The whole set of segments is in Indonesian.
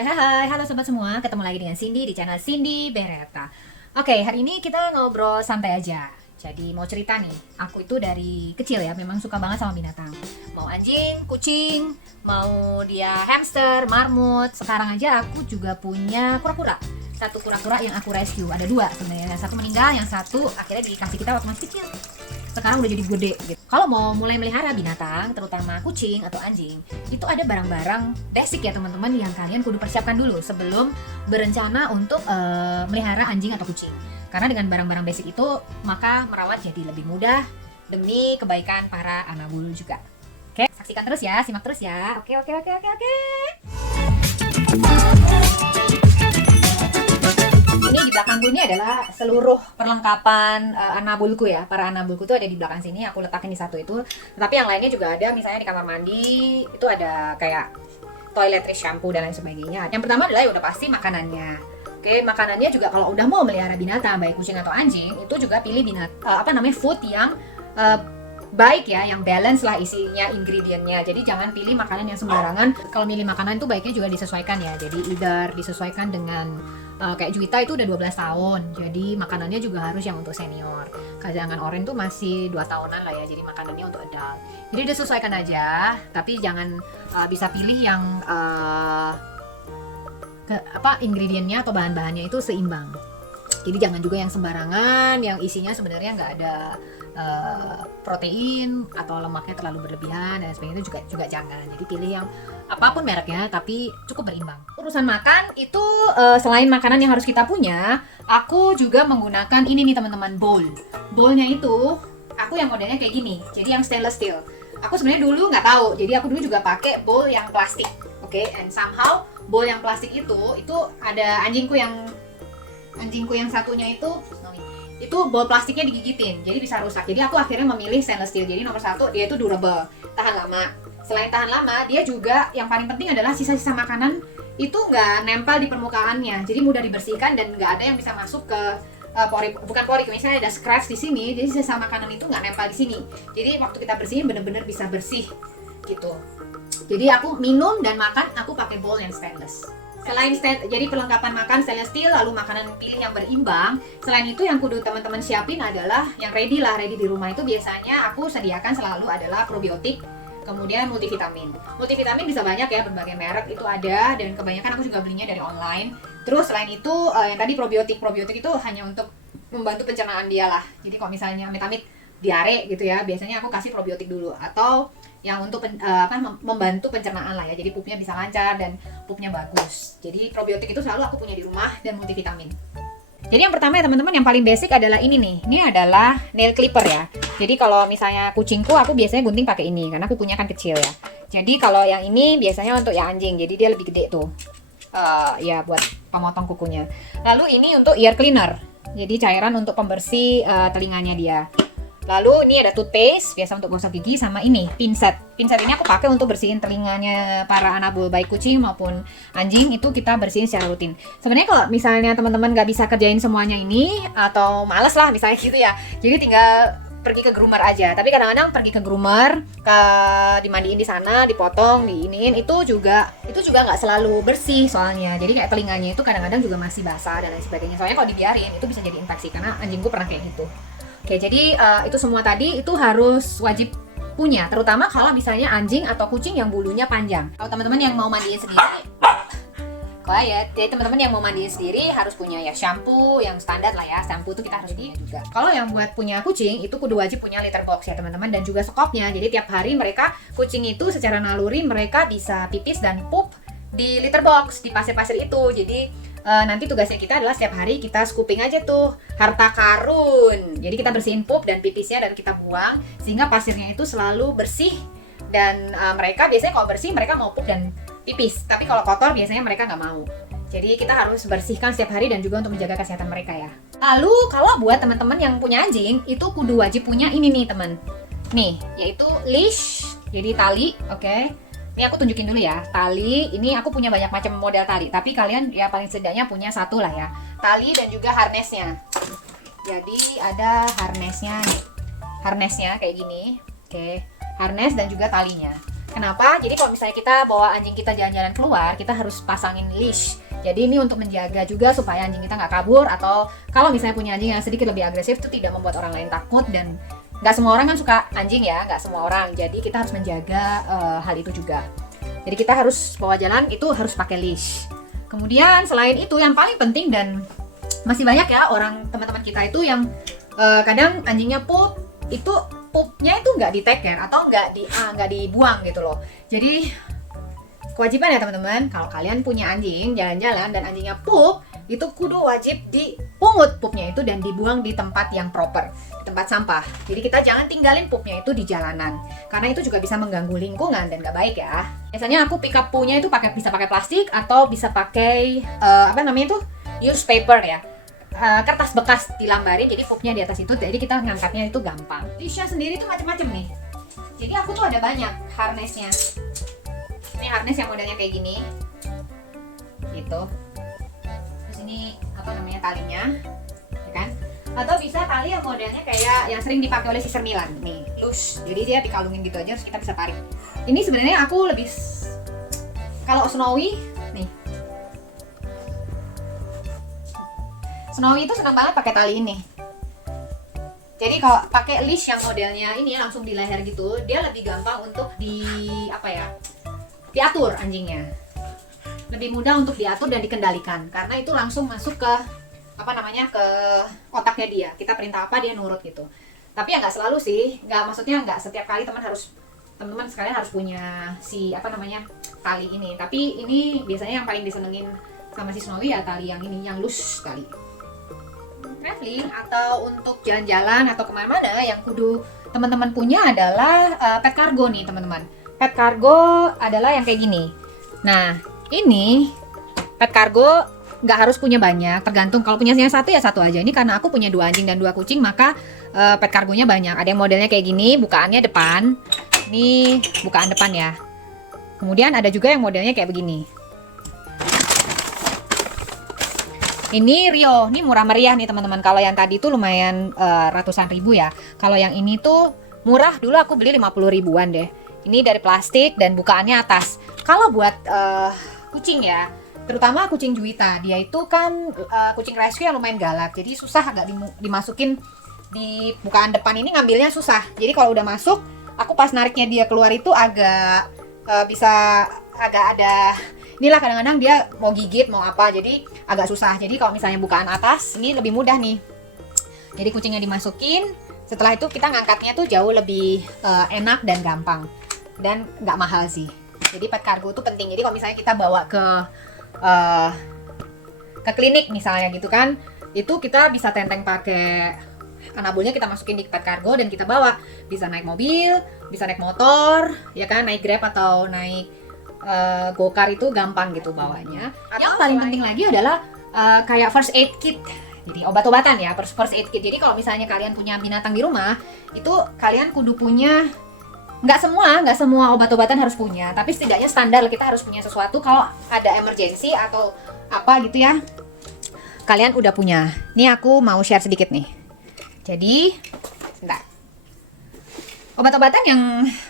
Hai, halo sobat semua, ketemu lagi dengan Cindy di channel Cindy Beretta. Oke, hari ini kita ngobrol santai aja. Jadi mau cerita nih, aku itu dari kecil ya memang suka banget sama binatang. Mau anjing, kucing, mau dia hamster, marmut. Sekarang aja aku juga punya kura-kura. Satu kura-kura yang aku rescue, ada dua sebenarnya. Yang satu meninggal, yang satu akhirnya dikasih kita waktu masih kecil. Sekarang udah jadi gede gitu. Kalau mau mulai melihara binatang, terutama kucing atau anjing, itu ada barang-barang basic ya teman-teman yang kalian kudu persiapkan dulu sebelum berencana untuk melihara anjing atau kucing. Karena dengan barang-barang basic itu, maka merawat jadi lebih mudah demi kebaikan para anabul juga. Oke, saksikan terus ya, simak terus ya. Oke. Ini di belakangku ini adalah seluruh perlengkapan anabulku ya. Para anabulku tuh ada di belakang sini, aku letakin di satu itu. Tapi yang lainnya juga ada, misalnya di kamar mandi itu ada kayak toiletries, shampoo dan lain sebagainya. Yang pertama adalah ya udah pasti makanannya. Oke, makanannya juga kalau udah mau melihara binatang baik kucing atau anjing, itu juga pilih food yang baik ya, yang balance lah isinya, ingredientnya. Jadi jangan pilih makanan yang sembarangan. Kalau milih makanan itu baiknya juga disesuaikan ya. Jadi either disesuaikan dengan kayak Juwita itu udah 12 tahun. Jadi makanannya juga harus yang untuk senior. Sedangkan Oren tuh masih 2 tahunan lah ya. Jadi makanannya untuk adult. Jadi disesuaikan aja, tapi jangan bisa pilih yang ingredientnya atau bahan-bahannya itu seimbang. Jadi jangan juga yang sembarangan, yang isinya sebenarnya nggak ada protein atau lemaknya terlalu berlebihan dan sebagainya, itu juga jangan. Jadi pilih yang apapun mereknya tapi cukup berimbang. Urusan makan itu selain makanan yang harus kita punya, aku juga menggunakan ini nih teman-teman, bowlnya itu aku yang modelnya kayak gini, jadi yang stainless steel. Aku sebenarnya dulu nggak tahu, jadi aku dulu juga pakai bowl yang plastik. Oke, and somehow bowl yang plastik itu ada anjingku yang satunya itu bowl plastiknya digigitin, jadi bisa rusak. Jadi aku akhirnya memilih stainless steel. Jadi nomor satu, dia itu durable, tahan lama. Selain tahan lama, dia juga yang paling penting adalah sisa-sisa makanan itu nggak nempel di permukaannya, jadi mudah dibersihkan dan nggak ada yang bisa masuk ke bukan pori, misalnya ada scratch di sini, jadi sisa makanan itu nggak nempel di sini. Jadi waktu kita bersihin bener-bener bisa bersih gitu. Jadi aku minum dan makan aku pakai bowl yang stainless. Jadi perlengkapan makan stainless steel, lalu makanan pilih yang berimbang. Selain itu yang kudu teman-teman siapin adalah yang ready di rumah. Itu biasanya aku sediakan selalu adalah probiotik, kemudian multivitamin. Multivitamin bisa banyak ya, berbagai merek itu ada, dan kebanyakan aku juga belinya dari online. Terus selain itu yang tadi probiotik itu hanya untuk membantu pencernaan dia lah. Jadi kalau misalnya amit-amit diare gitu ya, biasanya aku kasih probiotik dulu, atau yang untuk membantu pencernaan lah ya, jadi pupnya bisa lancar dan pupnya bagus. Jadi probiotik itu selalu aku punya di rumah, dan multivitamin. Jadi yang pertama ya teman-teman, yang paling basic adalah ini nih. Ini adalah nail clipper ya. Jadi kalau misalnya kucingku, aku biasanya gunting pakai ini karena kukunya kan kecil ya. Jadi kalau yang ini biasanya untuk ya anjing, jadi dia lebih gede tuh. Ya buat pemotong kukunya. Lalu ini untuk ear cleaner. Jadi cairan untuk pembersih telinganya dia. Lalu ini ada toothpaste, biasa untuk gosok gigi, sama ini pinset. Pinset ini aku pakai untuk bersihin telinganya para anabul, baik kucing maupun anjing, itu kita bersihin secara rutin. Sebenarnya kalau misalnya teman-teman nggak bisa kerjain semuanya ini, atau males lah misalnya gitu ya, jadi tinggal pergi ke groomer aja. Tapi kadang-kadang pergi ke groomer, dimandiin di sana, dipotong, diinin, itu juga nggak selalu bersih soalnya. Jadi kayak telinganya itu kadang-kadang juga masih basah dan lain sebagainya. Soalnya kalau dibiarin itu bisa jadi infeksi, karena anjingku pernah kayak gitu. Oke, jadi itu semua tadi itu harus wajib punya, terutama kalau misalnya anjing atau kucing yang bulunya panjang. Kalau teman-teman yang mau mandiin sendiri, jadi teman-teman yang mau mandiin sendiri harus punya ya shampoo yang standar lah ya. Shampoo itu kita harus punya juga. Kalau yang buat punya kucing itu kudu wajib punya litter box ya teman-teman, dan juga sekopnya. Jadi tiap hari kucing itu secara naluri mereka bisa pipis dan pup di litter box, di pasir-pasir itu. Jadi nanti tugasnya kita adalah setiap hari kita scooping aja tuh harta karun. Jadi kita bersihin pup dan pipisnya dan kita buang, sehingga pasirnya itu selalu bersih. Dan mereka biasanya kalau bersih mereka mau pup dan pipis, tapi kalau kotor biasanya mereka nggak mau. Jadi kita harus bersihkan setiap hari dan juga untuk menjaga kesehatan mereka ya. Lalu kalau buat teman-teman yang punya anjing, itu kudu wajib punya ini nih teman. Nih, yaitu leash, jadi tali, oke. Ini aku tunjukin dulu ya, tali. Ini aku punya banyak macam model tali, tapi kalian ya paling setidaknya punya satu lah ya. Tali dan juga harnessnya. Jadi ada harnessnya nih. Harnessnya kayak gini, oke. Harness dan juga talinya. Kenapa? Jadi kalau misalnya kita bawa anjing kita jalan-jalan keluar, kita harus pasangin leash. Jadi ini untuk menjaga juga supaya anjing kita nggak kabur, atau kalau misalnya punya anjing yang sedikit lebih agresif itu tidak membuat orang lain takut. Dan nggak semua orang kan suka anjing ya, nggak semua orang. Jadi kita harus menjaga hal itu juga. Jadi kita harus bawa jalan itu harus pakai leash. Kemudian selain itu yang paling penting, dan masih banyak ya orang teman-teman kita itu yang kadang anjingnya pup, itu pupnya itu nggak di take care atau nggak dibuang gitu loh. Jadi kewajiban ya teman-teman, kalau kalian punya anjing jalan-jalan dan anjingnya pup, itu kudu wajib dipungut pupnya itu dan dibuang di tempat yang proper, di tempat sampah. Jadi kita jangan tinggalin pupnya itu di jalanan, karena itu juga bisa mengganggu lingkungan dan nggak baik ya. Biasanya aku pick up punya itu bisa pakai plastik atau bisa pakai apa namanya itu, use paper ya. Kertas bekas dilambarin, jadi pupnya di atas itu, jadi kita ngangkatnya itu gampang. Leashnya sendiri tuh macam-macam nih. Jadi aku tuh ada banyak harnessnya. Ini harness yang modelnya kayak gini, gitu. Terus ini apa namanya talinya, ya kan? Atau bisa tali yang modelnya kayak yang sering dipakai oleh Sister Milan, nih, loose. Jadi dia dikalungin gitu aja, terus kita bisa tarik. Ini sebenarnya aku lebih, kalau Snowy, nih. Snowy itu senang banget pakai tali ini. Jadi kalau pakai leash yang modelnya ini langsung di leher gitu, dia lebih gampang untuk diatur anjingnya. Lebih mudah untuk diatur dan dikendalikan karena itu langsung masuk ke ke otaknya dia. Kita perintah apa dia nurut gitu. Tapi ya nggak selalu sih, maksudnya nggak setiap kali teman-teman sekalian harus punya tali ini. Tapi ini biasanya yang paling disenengin sama si Snowy ya tali yang ini, yang loose tali. Traveling atau untuk jalan-jalan atau kemana-mana yang kudu teman-teman punya adalah pet cargo nih teman-teman. Pet cargo adalah yang kayak gini. Nah ini pet cargo nggak harus punya banyak, tergantung. Kalau punya satu ya satu aja. Ini karena aku punya 2 anjing dan 2 kucing, maka pet cargonya banyak. Ada yang modelnya kayak gini, bukaannya depan. Ini bukaan depan ya. Kemudian ada juga yang modelnya kayak begini. Ini Rio, ini murah meriah nih teman-teman. Kalau yang tadi tuh lumayan ratusan ribu ya. Kalau yang ini tuh murah, dulu aku beli 50 ribuan deh. Ini dari plastik dan bukaannya atas. Kalau buat kucing ya, terutama kucing Juwita, dia itu kan kucing rescue yang lumayan galak. Jadi susah agak dimasukin di bukaan depan ini, ngambilnya susah. Jadi kalau udah masuk, aku pas nariknya dia keluar itu agak ada inilah, kadang-kadang dia mau gigit mau apa, jadi agak susah. Jadi kalau misalnya bukaan atas ini lebih mudah nih. Jadi kucingnya dimasukin, setelah itu kita ngangkatnya tuh jauh lebih enak dan gampang dan nggak mahal sih. Jadi pet cargo itu penting. Jadi kalau misalnya kita bawa ke klinik misalnya gitu kan, itu kita bisa tenteng pakai anabulnya, kita masukin di pet cargo dan kita bawa. Bisa naik mobil, bisa naik motor, ya kan, naik Grab atau naik go-car itu gampang gitu bawanya. Yang paling penting lagi adalah kayak first aid kit. Jadi obat-obatan ya, first aid kit. Jadi kalau misalnya kalian punya binatang di rumah, itu kalian kudu punya, nggak semua obat-obatan harus punya, tapi setidaknya standar kita harus punya sesuatu kalau ada emergency atau apa gitu ya. Kalian udah punya. Nih aku mau share sedikit nih. Jadi, sebentar. Obat-obatan yang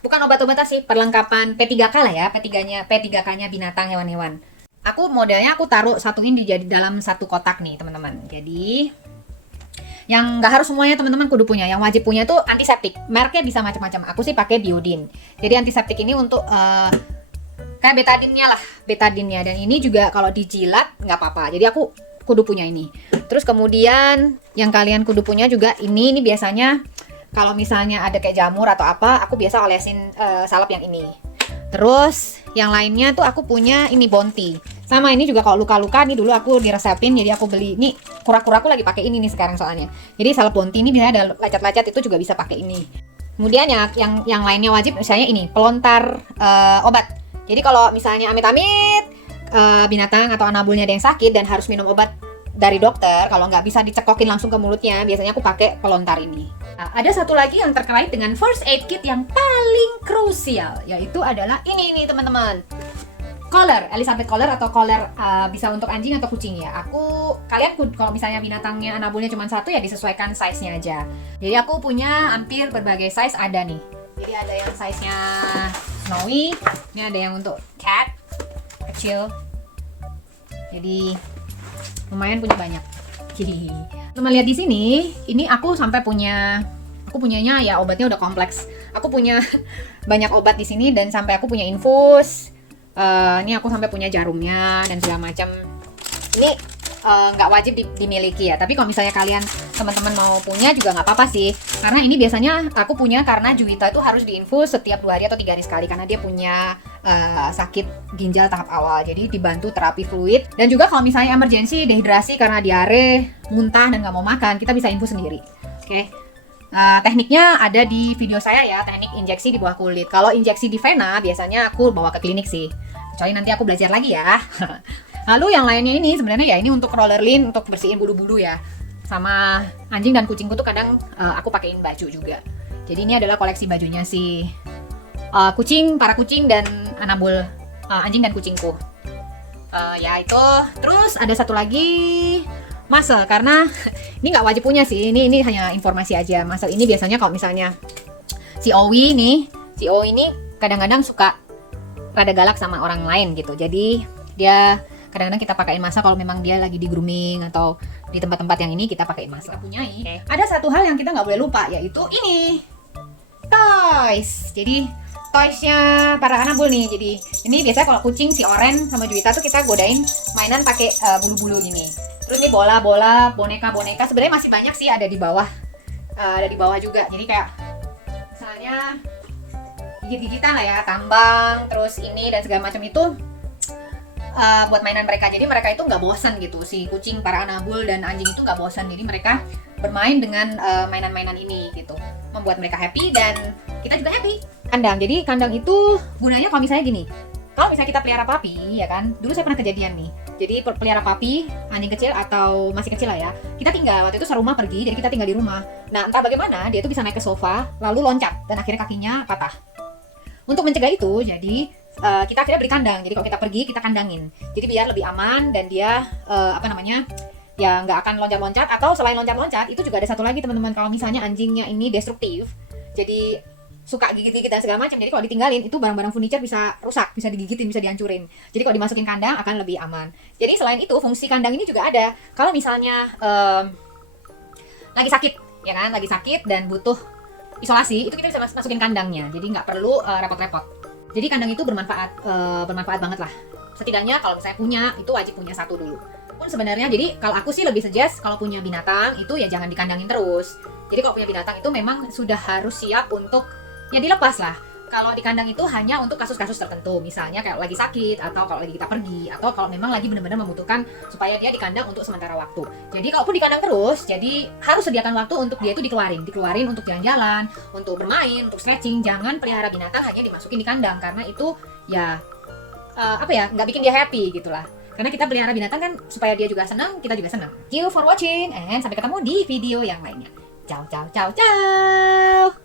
bukan obat-obatan sih, perlengkapan P3K lah ya, P3K-nya binatang, hewan-hewan. Aku modelnya aku taruh satuin di dalam satu kotak nih, teman-teman. Jadi yang nggak harus semuanya teman-teman kudu punya, yang wajib punya tuh antiseptik. Mereknya bisa macam-macam. Aku sih pakai Biodin. Jadi antiseptik ini untuk kayak betadinnya, dan ini juga kalau dijilat nggak apa-apa. Jadi aku kudu punya ini. Terus kemudian yang kalian kudu punya juga ini biasanya kalau misalnya ada kayak jamur atau apa, aku biasa olesin salep yang ini. Terus yang lainnya tuh aku punya ini Bounty. Sama ini juga kalau luka-luka nih, dulu aku diresepin, jadi aku beli. Nih kura-kura aku lagi pakai ini nih sekarang soalnya. Jadi salep Bounty ini biasanya ada lecet-lecet, itu juga bisa pakai ini. Kemudian yang lainnya wajib, misalnya ini pelontar obat. Jadi kalau misalnya amit-amit binatang atau anabulnya ada yang sakit dan harus minum obat dari dokter, kalau nggak bisa dicekokin langsung ke mulutnya, biasanya aku pakai pelontar ini. Nah, ada satu lagi yang terkait dengan first aid kit yang paling krusial, yaitu adalah ini nih teman-teman. Collar, Elizabeth collar atau collar bisa untuk anjing atau kucing ya. Kalian kalau misalnya binatangnya anabulnya cuma satu ya disesuaikan size-nya aja. Jadi aku punya hampir berbagai size ada nih. Jadi ada yang size-nya Snowy. Ini ada yang untuk cat kecil. Jadi lumayan punya banyak. Teman lihat di sini, ini aku sampai punyanya ya obatnya udah kompleks. Aku punya banyak obat di sini dan sampai aku punya infus. Ini aku sampai punya jarumnya dan segala macam. Ini nggak wajib dimiliki ya, tapi kalau misalnya kalian teman-teman mau punya juga nggak apa-apa sih, karena ini biasanya aku punya karena Juwita itu harus diinfus setiap 2 hari atau 3 hari sekali karena dia punya sakit ginjal tahap awal, jadi dibantu terapi fluid. Dan juga kalau misalnya emergency dehidrasi karena diare, muntah dan nggak mau makan, kita bisa infus sendiri. Oke. Tekniknya ada di video saya ya, teknik injeksi di bawah kulit. Kalau injeksi di vena biasanya aku bawa ke klinik sih, kecuali nanti aku belajar lagi ya. Lalu yang lainnya ini sebenarnya ya ini untuk roller lint, untuk bersihin bulu-bulu ya. Sama anjing dan kucingku tuh kadang aku pakein baju juga. Jadi ini adalah koleksi bajunya si kucing, para kucing dan anabul anjing dan kucingku. Ya itu. Terus ada satu lagi muscle, karena ini nggak wajib punya sih. Ini hanya informasi aja. Muscle ini biasanya kalau misalnya si Owi ini kadang-kadang suka rada galak sama orang lain gitu. Jadi dia kadang-kadang kita pakein masa kalau memang dia lagi di grooming atau di tempat-tempat yang ini kita pakein masa. Kita punyai. Okay. Ada satu hal yang kita nggak boleh lupa, yaitu ini toys. Jadi toysnya para anabul nih. Jadi ini biasanya kalau kucing si Oren sama Juwita tuh kita godain mainan pakai bulu-bulu gini. Terus ini bola-bola, boneka-boneka. Sebenarnya masih banyak sih ada di bawah juga. Jadi kayak misalnya gigit-gigitan lah ya, tambang, terus ini dan segala macam itu. Buat mainan mereka, jadi mereka itu nggak bosan gitu, si kucing para anabul dan anjing itu nggak bosan, jadi mereka bermain dengan mainan-mainan ini gitu, membuat mereka happy dan kita juga happy. Kandang, jadi kandang itu gunanya kalau misalnya gini, kalau misalnya kita pelihara papi ya kan, dulu saya pernah kejadian nih, jadi pelihara papi anjing kecil atau masih kecil lah ya, kita tinggal waktu itu serumah pergi, jadi kita tinggal di rumah. Nah entah bagaimana dia tuh bisa naik ke sofa lalu loncat dan akhirnya kakinya patah. Untuk mencegah itu, jadi kita akhirnya beri kandang. Jadi kalau kita pergi kita kandangin. Jadi biar lebih aman dan dia ya nggak akan loncat-loncat. Atau selain loncat-loncat itu juga ada satu lagi teman-teman, kalau misalnya anjingnya ini destruktif, jadi suka gigit-gigit dan segala macam. Jadi kalau ditinggalin itu barang-barang furniture bisa rusak, bisa digigitin, bisa dihancurin. Jadi kalau dimasukin kandang akan lebih aman. Jadi selain itu fungsi kandang ini juga ada. Kalau misalnya lagi sakit, ya kan, lagi sakit dan butuh isolasi, itu kita bisa masukin kandangnya. Jadi nggak perlu repot-repot. Jadi kandang itu bermanfaat banget lah. Setidaknya kalau misalnya punya, itu wajib punya satu dulu. Pun sebenarnya, jadi kalau aku sih lebih suggest kalau punya binatang itu ya jangan dikandangin terus. Jadi kalau punya binatang itu memang sudah harus siap untuk ya dilepas lah. Kalau di kandang itu hanya untuk kasus-kasus tertentu, misalnya kayak lagi sakit atau kalau lagi kita pergi atau kalau memang lagi benar-benar membutuhkan supaya dia di kandang untuk sementara waktu. Jadi kalaupun di kandang terus, jadi harus sediakan waktu untuk dia itu dikeluarin untuk jalan-jalan, untuk bermain, untuk stretching. Jangan pelihara binatang hanya dimasukin di kandang karena itu ya nggak bikin dia happy gitulah. Karena kita pelihara binatang kan supaya dia juga senang, kita juga senang. Thank you for watching and sampai ketemu di video yang lainnya. Ciao ciao ciao ciao.